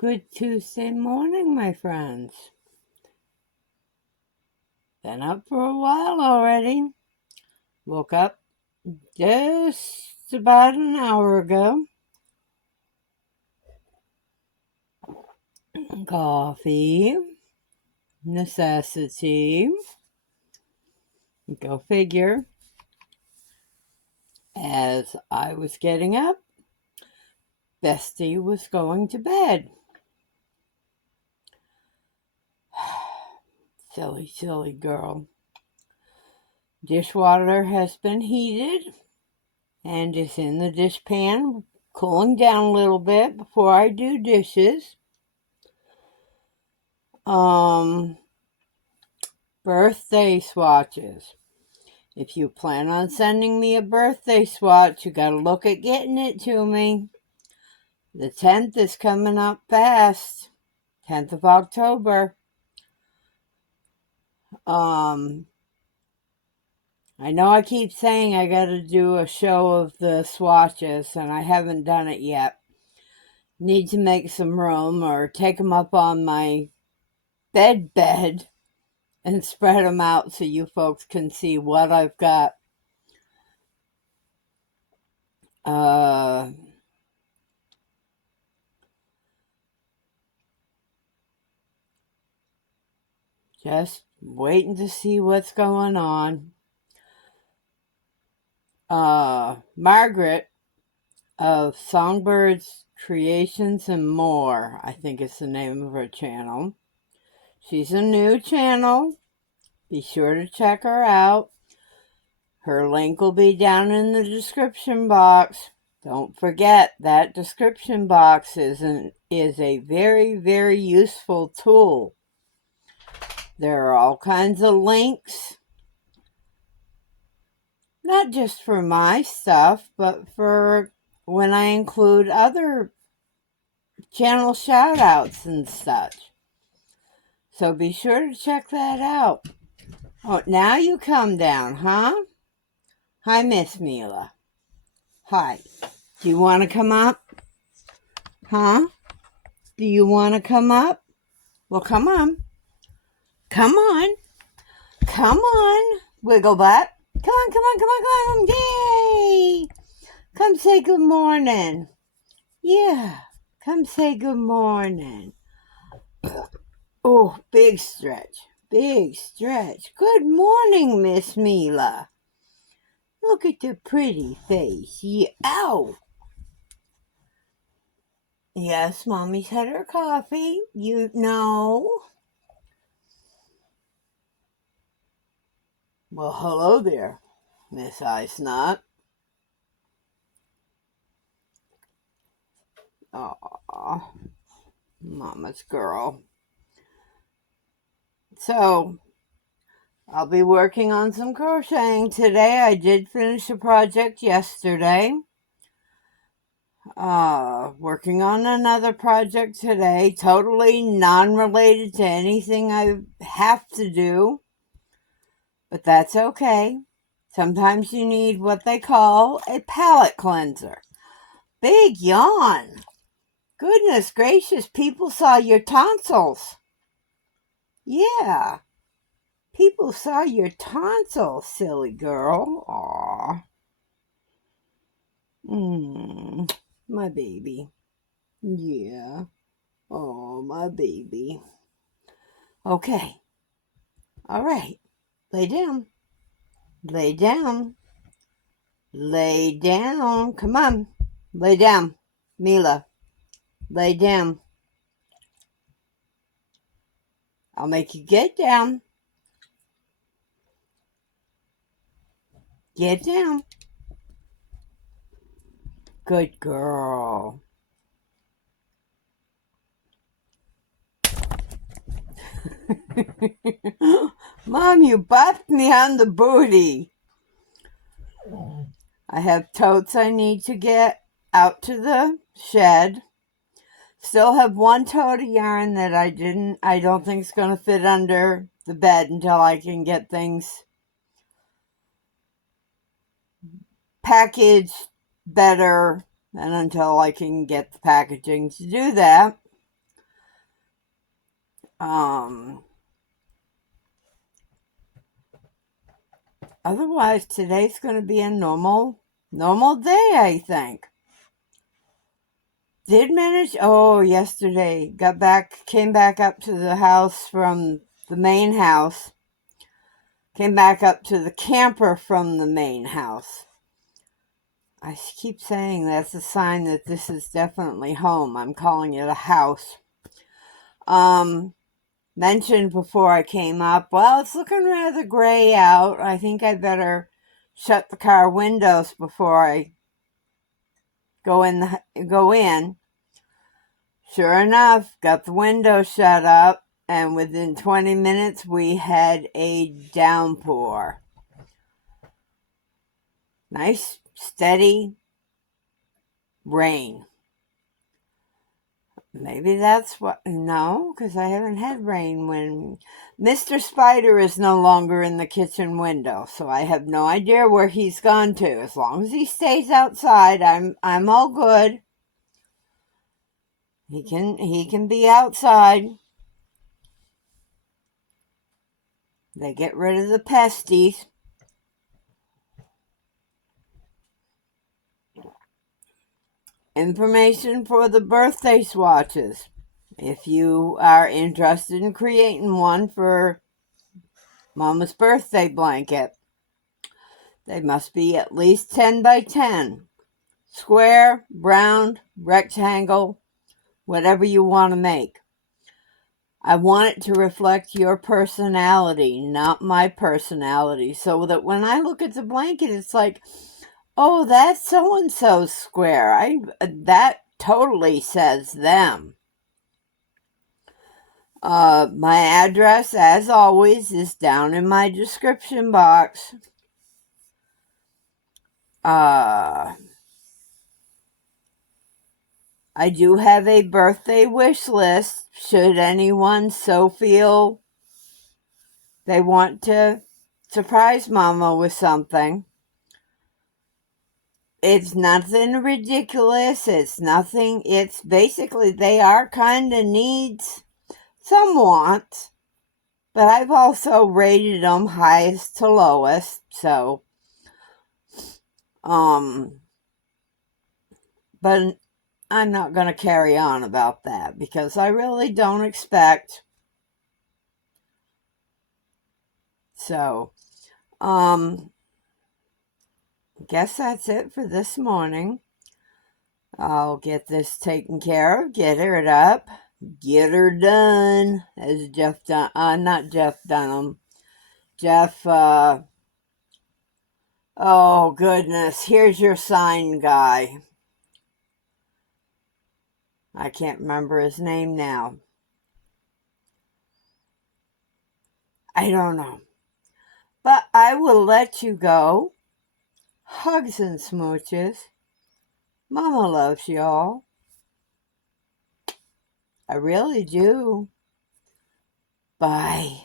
Good Tuesday morning, my friends. Been up for a while already. Woke up just about an hour ago. Coffee. Necessity. Go figure. As I was getting up, Bestie was going to bed. Silly girl. Dishwater has been heated and is in the dishpan, cooling down a little bit before I do dishes. Birthday swatches. If you plan on sending me a birthday swatch, you gotta look at getting it to me. The 10th is coming up fast. 10th of October. I know I keep saying I gotta do a show of the swatches, and I haven't done it yet. Need to make some room or take them up on my bed and spread them out so you folks can see what I've got. Just waiting to see what's going on. Margaret of Songbirds, Creations, and More, I think is the name of her channel. She's a new channel. Be sure to check her out. Her link will be down in the description box. Don't forget that description box is a very, very useful tool. There are all kinds of links, not just for my stuff, but for when I include other channel shout outs and such. So be sure to check that out. Oh, now you come down, huh? Hi, Miss Mila. Hi. Do you want to come up? Huh? Do you want to come up? Well, come on. Come on. Come on. Wiggle butt. Come on. Yay! Come say good morning. Yeah. Come say good morning. Oh, big stretch. Big stretch. Good morning, Miss Mila. Look at the pretty face. Yeah. Ow. Yes, Mommy's had her coffee. You know. Well, hello there, Miss Ice Nut. Aw, Mama's girl. So, I'll be working on some crocheting today. I did finish a project yesterday. Working on another project today, totally non-related to anything I have to do. But that's okay. Sometimes you need what they call a palate cleanser. Big yawn. Goodness gracious, people saw your tonsils. Yeah. People saw your tonsils, silly girl. Aw. My baby. Yeah. Oh, my baby. Okay. All right. Lay down. Lay down. Lay down. Come on. Lay down. Mila. Lay down. I'll make you get down. Get down. Good girl. Mom, you bopped me on the booty. I have totes I need to get out to the shed. Still have one tote of yarn that I don't think is going to fit under the bed until I can get things packaged better and until I can get the packaging to do that. Otherwise, today's going to be a normal day, I think. Did manage, yesterday, came back up to the house from the main house. Came back up to the camper from the main house. I keep saying that's a sign that this is definitely home. I'm calling it a house. Mentioned before I came up, well, it's looking rather gray out. I think I better shut the car windows before I go in. Sure enough, got the window shut up, and within 20 minutes we had a downpour. Nice, steady rain. Maybe that's what... No, because I haven't had rain when... Mr. Spider is no longer in the kitchen window, so I have no idea where he's gone to. As long as he stays outside, I'm all good. He can be outside. They get rid of the pesties. Information for the birthday swatches. If you are interested in creating one for Mama's birthday blanket, they must be at least 10 by 10. Square, round, rectangle, whatever you want to make. I want it to reflect your personality, not my personality, so that when I look at the blanket, it's like, oh, that's so-and-so's square. That totally says them. My address, as always, is down in my description box. I do have a birthday wish list, should anyone so feel they want to surprise Mama with something. It's nothing ridiculous. It's basically, they are kind of needs, some wants, but I've also rated them highest to lowest, so, but I'm not going to carry on about that because I really don't expect. So, guess that's it for this morning. I'll get this taken care of, get her up, get her done, as Jeff not Jeff Dunham. Jeff, oh goodness, here's your sign guy. I can't remember his name now. I don't know. But I will let you go. Hugs and smooches. Mama loves y'all. I really do. Bye.